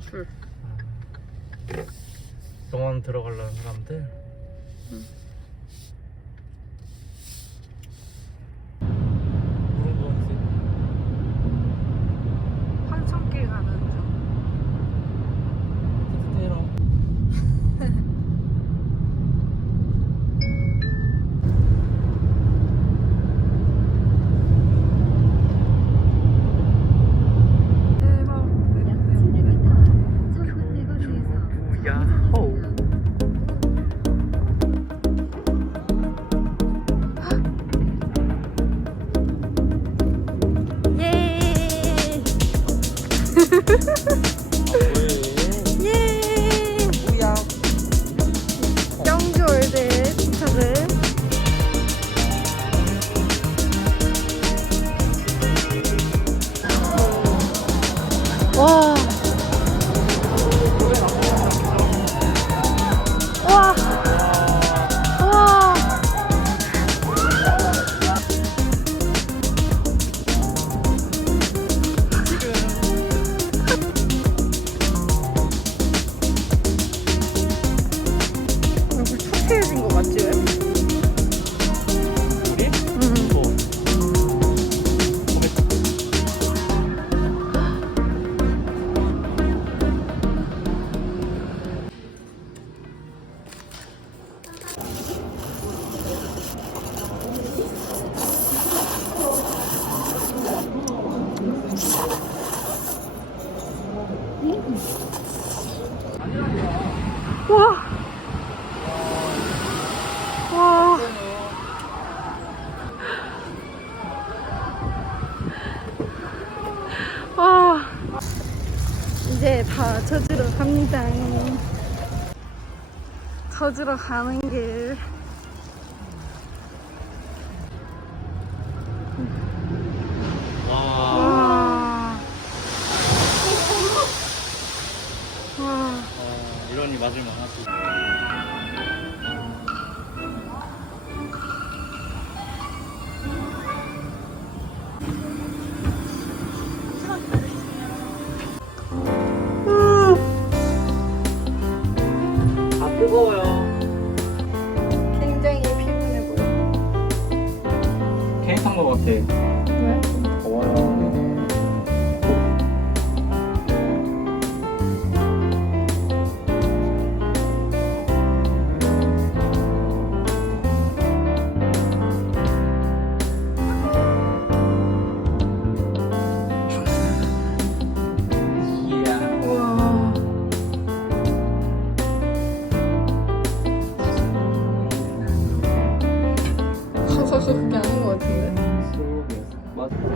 출. 병원 들어가려는 사람들? 응. 저지러 가는 길.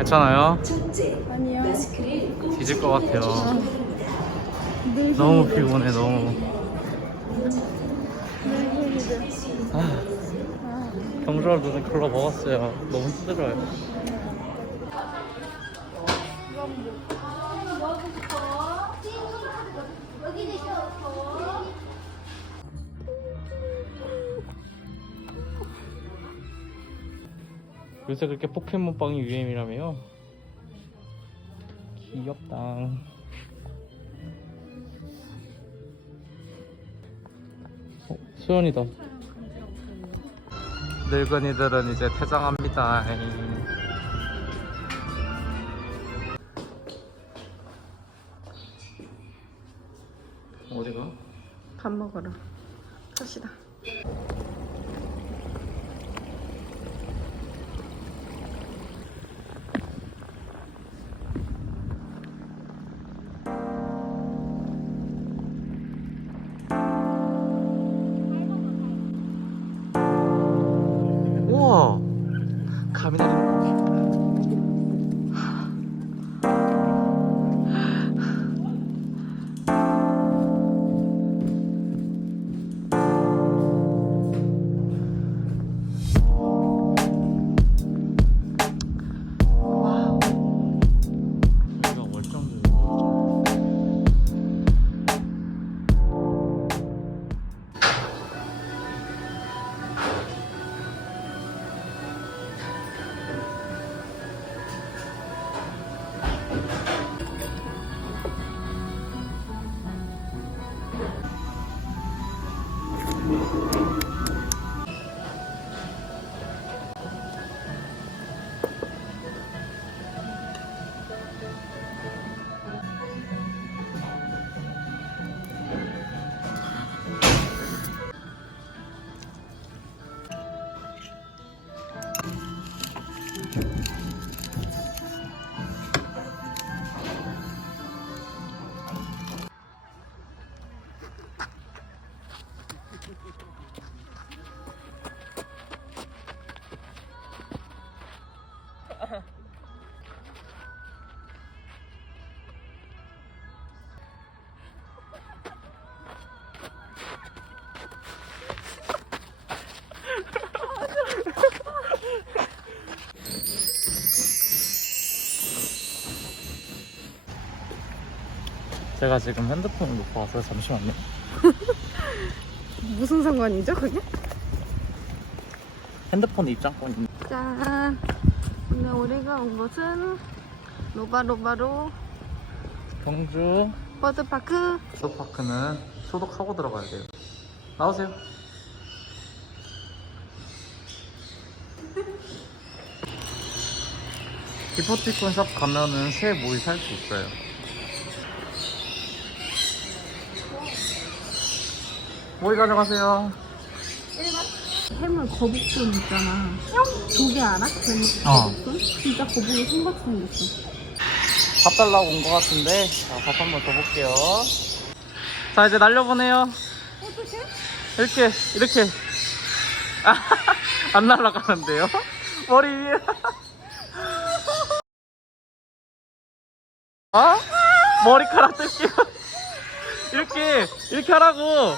괜찮아요? 아니야. 뒤질 것 같아요. 너무 피곤해, 너무. 아, 경주할 눈은 글러 먹었어요. 너무 힘들어요. 요새 그렇게 포켓몬빵이 유행이라며요? 귀엽다. 어, 수연이다. 늙은이들은 이제 퇴장합니다. 어디가? 밥 먹으러 갑시다. 제가 지금 핸드폰을 놓고 와서 잠시만요. 무슨 상관이죠, 그게? 핸드폰 입장권입니다. 짠! 오늘 우리가 온 곳은 로바로바로 경주 버드파크. 소파크는 소독하고 들어가야 돼요. 나오세요. 기프티콘 샵 가면은 새 모이 살 수 있어요. 모이 가져가세요. 해물 거북돈 있잖아. 조개 알아? 해물 어. 거북돈? 진짜 거북이 손같이 생겼어. 밥 달라고 온 것 같은데. 자, 밥 한 번 더 볼게요. 자 이제 날려보내요. 어떻게? 이렇게 이렇게. 아, 안 날아가는데요? 머리 위에. 어? 머리카락 뜯기고. 이렇게 이렇게 하라고.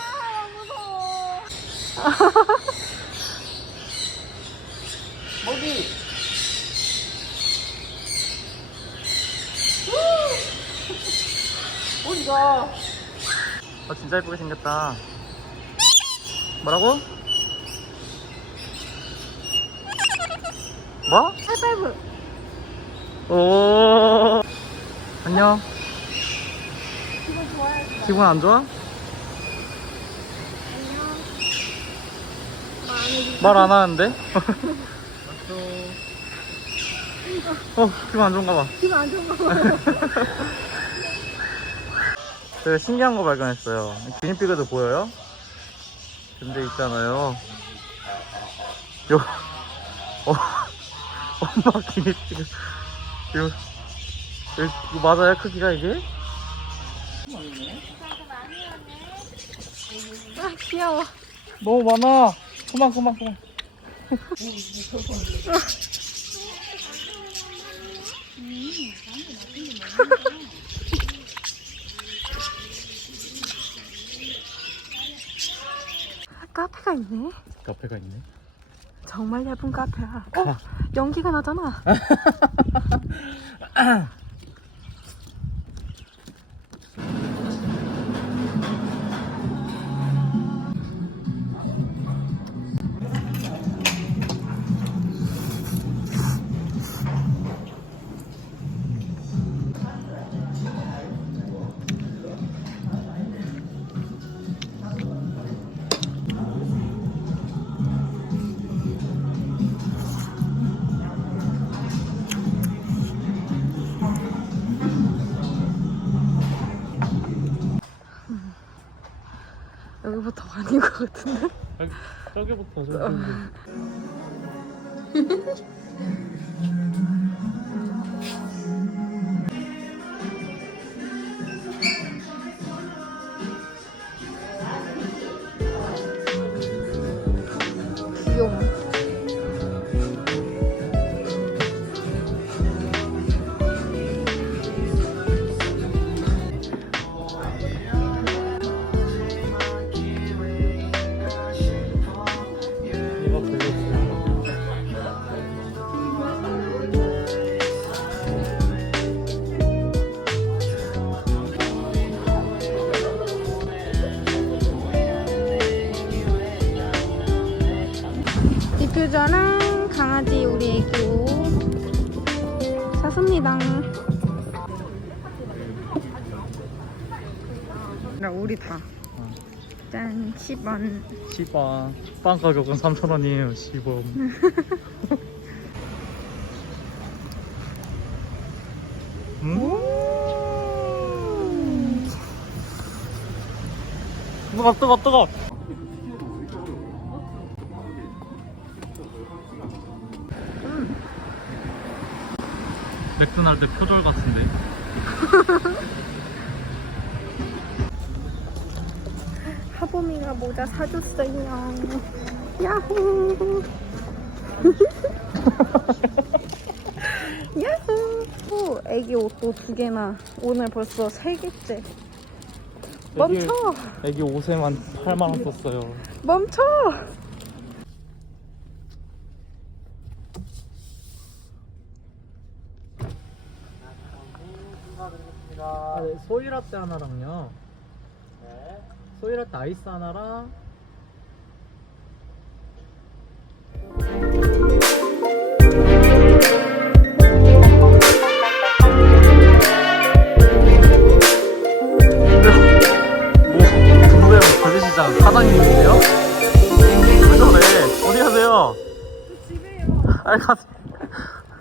머리 어디가 아 진짜 예쁘게 생겼다 뭐라고? 뭐? 하이파이브. 오 안녕 기분 좋아요. 기분 안 좋아? 안녕. 말안. 말안 하는데? 어 기분 안 좋은가 봐 기분 안 좋은 거 봐. 제가 신기한 거 발견했어요 기니피그도 보여요? 근데 있잖아요 요 어, 엄마 기니피그 이거, 이거, 이거 맞아요 크기가 이게? 아, 귀여워. 너무 많아 그만 그만 그만 카페가 있네. 카페가 있네 정말 예쁜 카페야. 어, 연기가 나잖아. 것 같은데? 저기, 저기부터 저기 샀습니다. 나 우리 다. 짠, 10원. 10원 빵 가격은 3,000원이에요 10원 음? 뜨거 뜨거 뜨거 맥도날드 표절 같은데 하보미가 모자 사줬어요. 야호. 야호. 애기 옷도 두 개나. 오늘 벌써 세 개째. 멈춰. 애기 옷에만 8만 원 썼어요 멈춰. 소이라떼 하나랑요. 네. 소이라떼 아이스 하나랑 뭐 거제시장 사장님이세요? 왜 저래? 어디 가세요? 집에요. 아니 가세요.